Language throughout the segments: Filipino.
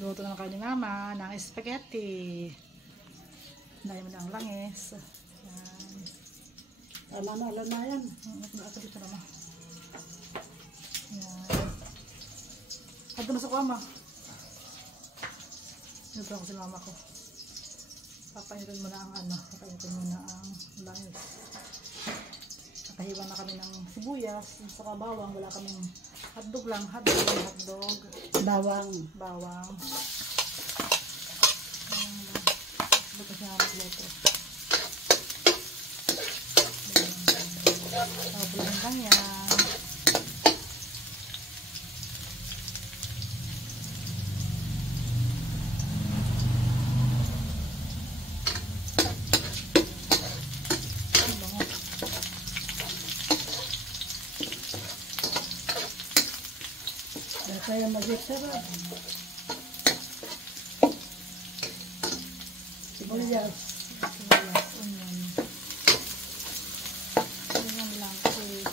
Luto na kayo ni Mama ng spaghetti. Dahil mo na ang langis. Yan. Tama na, alam na yan. Ito dito naman. Yan. At na sa kuwama. Ito ako si Mama ko. Papainitin mo na ang papainitin mo na ang langis. Nakahiwa na kami ng sibuyas, saka bawang. Wala kaming hotdog lang, hotdog. Bawang. Ito siya magluto. Pulahin lang yan. Kaya mag-sarap. Sibuyas. Onion. Yan lang kasi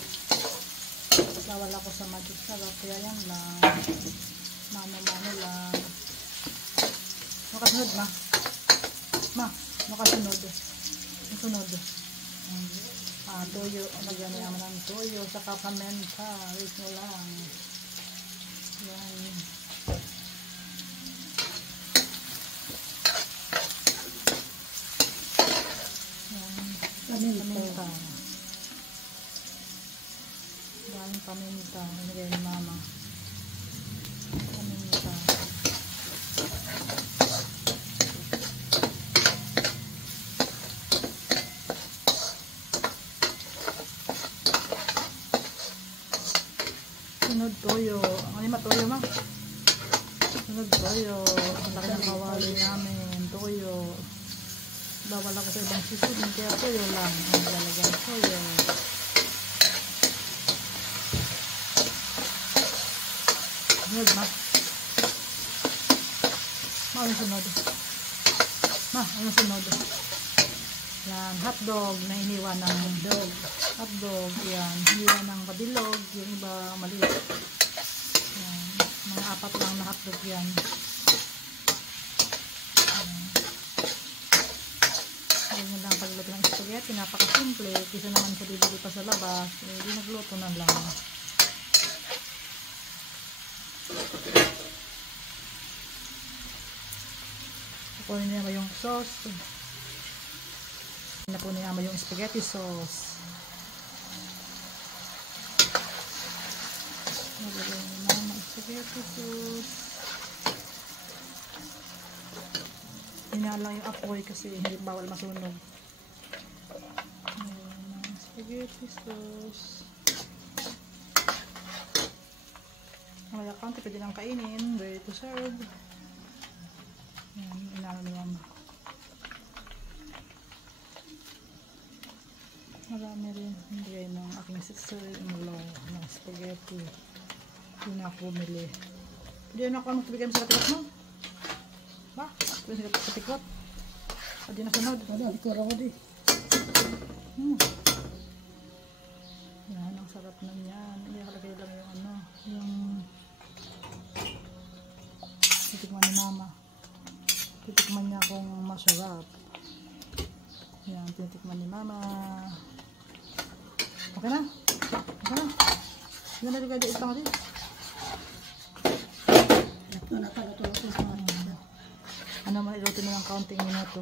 bawal ako sa magic sarap. Kaya yan lang. Mano-mano lang. Makasunod, Ma. Makasunod. Masunod. Toyo. Lagyan na naman ng toyo. Saka pamenta. Wait mo lang. Yan. Paminta. Daming paminta. Nilagay ni Mama. Paminta. Sunod toyo. Ang lima toyo, Ma. Sunod toyo. Ang laki ng kawali namin. Toyo. Bawal ako sa ibang sisig. Kaya toyo lang. Ang lalagyan toyo. Sunod, Ma. Ma, ano sunod? Ma, ano sunod? Yan. Hotdog na iniwa ng dog. Hotdog, yan. Hiniwa ng pabilog. Yung iba maliit. Yan. Mga 4 lang na hotdog yan. Yan lang pagluto ng spaghetti. Napakasimple. Kisa naman sa bibili pa sa labas. Hindi nagluto na lang. Kukunin niya yung sauce. Na po niya yung spaghetti sauce. Nalagay ni Mama spaghetti sauce. Hinalang yung apoy kasi hindi bawal masunog. Ayan, spaghetti sauce. Kaya konti pwede lang kainin. Ready to serve. Ayan, inalo ni Mama. Marami rin hindi ng aking sister-in-law ng spaghetti. Hindi na ako bumili. Hindi na ako magpibigay sa katikot mo? Ba? Pwede sa katikot? Hindi na sunod. Ada, kurang di. Yan, ang sarap na yan. Hindi nakalagay lang yung yung titikman ni Mama. Titikman niya kung masarap. Yan, tinitikman ni Mama. Okay na? Okay na? Yan na ligay ito nga din. Ito na pala ito. Ano man, iluto na ng counting minuto.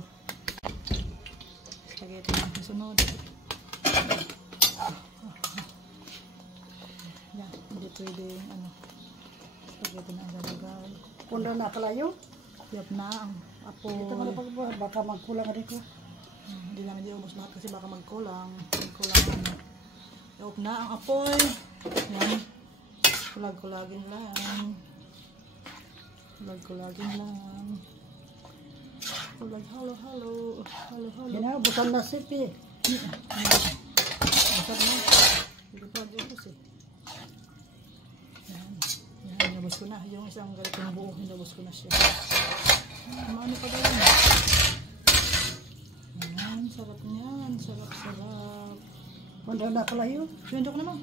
Spaghetti na susunod. Yan, hindi pwede spaghetti na ang lalagay. Kunda na pala yun. Tiyap na ang apoy. Ito pala pag baka magkulang rin ko. Hindi namin iubos lahat kasi baka magkulang. I-off na ang apoy. Yan. Kulag-kulagin lang. Kulag-kulagin lang. Kulag, halo-halo. Halo-halo. Bukan na sipi. Masarap na. Hindi pa mag-ubos eh. Yan. Yan, inubos ko na. Yung isang ganitong buo, inubos ko na siya. Ano pa daw yun? Yan, sarap niyan. Sarap-sarap. Kunda na pala yun. Sundok naman.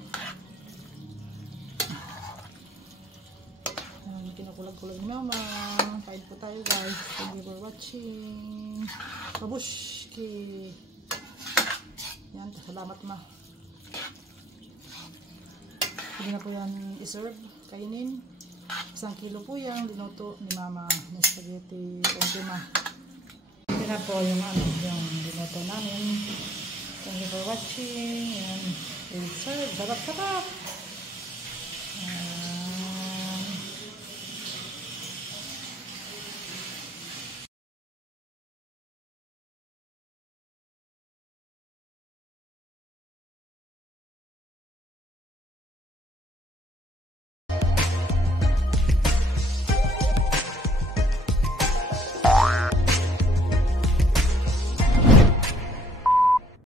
Yan, Kulag-kulag ni mama. Kain po tayo guys. Thank you for watching. Babushki. Yan, salamat ma. Hindi na po yan iserve. Kainin. 1 kilo po yan. Linuto ni mama na spaghetti. Thank you ma. Hindi na po yung yung linuto namin. Thank you for watching. Yan. Serve. Sarap-sarap.